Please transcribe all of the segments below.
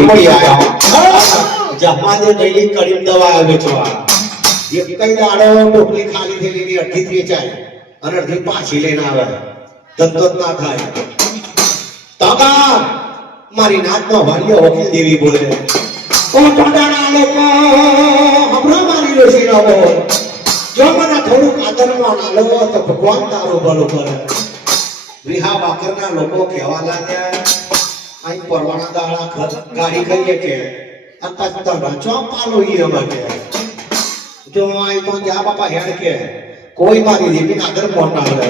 ઝૂંપડી આવ્યો જહાજે ગયેલી કડીમ દવા વેચવા એક કઈ દાડો ટોપલી ખાલી થયેલી અડધી વેચાય અને અડધી પાછી લઈને આવે ધંધો જ ના થાય તાકા મારી નાતનો વાળિયો વકીલ દેવી બોલે ઓ ટોડાના લોકો હમણાં મારી રોશી નો બોલ જો મને થોડુંક આદરમાં નાલો તો ભગવાન તારું ભલું કરે વિહા વાકરના લોકો કહેવા લાગ્યા અહીં પરવાના દાડા ગાડી કહીએ કે અત્યારે ચોપાલો ઈ અમારે જો અહીં તો જા બાપા હેડ કે કોઈ મારી દેવીને આદર કોણ ના લે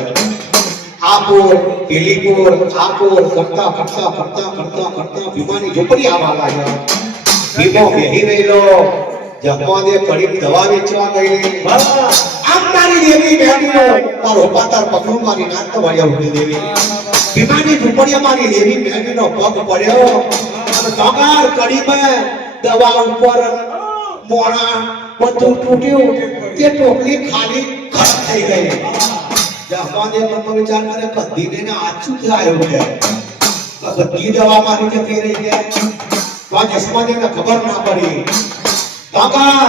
આપોર પેલીપોર આપોર કરતા કરતા કરતા કરતા કરતા ભીમાની ઝૂંપડી આવવા લાગ્યા ભીમો બેહી રહેલો જમવાદે કડીમ દવા વેચવા ગઈ આમ મારી દેવી બેઠીનો તારો પાતાર પકડું મારી નાત વાળ્યા ઉઠી દેવી ભીમાની ઝૂંપડીએ મારી દેવી બેઠીનો પગ પડ્યો અને કાકાર કડીમાં દવા ઉપર મોણા બધું તૂટ્યું તે ટોપલી ખાલી ખત થઈ ગઈ જમવાદે મનમાં વિચાર કરે કદી ને આછું થયું છે બધી દવા મારી જતી રહી છે તો જસમાદેને ખબર ના પડી કાકા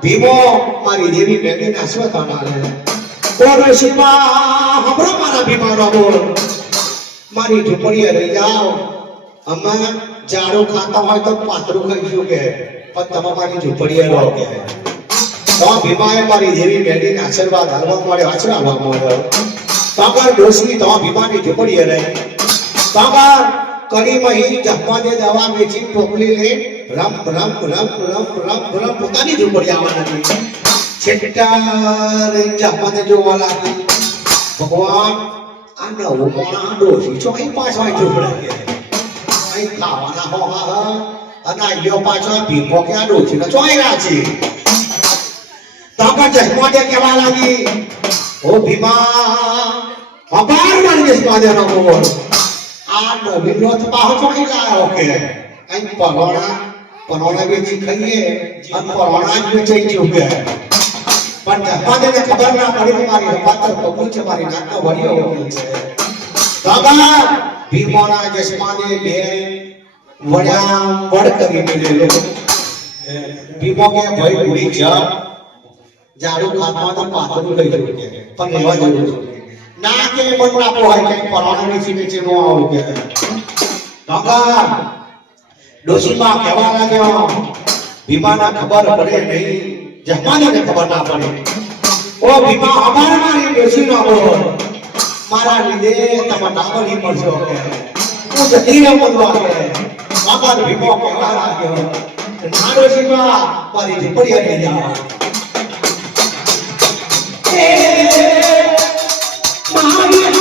ભીમો મારી દેવી બેગીને અશ્વત્થાન આલે ઓ ઋષિમાં હમરો મારા ભીમાનો બોલ મારી ઝૂંપડીએ રહી જાઓ અમે ઝાડું ખાતા હોય તો પાતળું ખાઈશું કે પણ તમે મારી ઝૂંપડીએ રહો કે તો ભીમાએ મારી દેવી બેગીને આશીર્વાદ હાલવા મળ્યો આશીર્વાદ મળ્યો કાકા ડોસી તો ભીમાની ઝૂંપડીએ રહી કાકા કડીમાં ઈ જમવાદે દવા વેચી ટોપલી લે રમ રમ રમ રમ રમ રમ પોતાની ઝૂંપડી આવવા લાગી છેટા જમવાદે જોવા લાગી ભગવાન આ નવું કોણા ડોસી છો અહીં પાછો ઝૂંપડે અહીં ખાવાના હોવા અને આયો પાછો ભીમો કે આ ડોસી ને ચોયરા છે તાકા જમવાદે કહેવા લાગી ઓ ભીમા અપાર મારી જમવાદે નો બોલ આ નવીનો તો પાછો અહીં લાયો કે અહીં પરોણા વેચી ખાઈએ અને પરોણા જ વેચાઈ ગયું કે પણ જમાદેને ખબર ના પડી મારી પાત્ર પગલું છે મારી નાતનો વડિયો વકીલ છે દાદા ભીમોના જસમાદે બે વડા વડ કરી મેલેલો ભીમો કે ભાઈ પૂરી જા જાડુ ખાતમાં તો પાતળું લઈ જવું કે પણ લેવા જવું છે ના કે મન ના પોહાય કે પરોણા વેચી વેચી નો આવું કે દાદા ડોશીમાં કહેવા લાગ્યો ભીમાના ખબર પડે નહીં જમાને ખબર ના પડે ઓ ભીમા અમાર મારી ડોશી નો બોલ મારા લીધે તમે નાવલી પડશો કે હું જતી ન બોલવા કે અમાર ભીમો કહેવા લાગ્યો ના ડોશીમાં મારી ઝૂંપડી આવી જાઓ મારી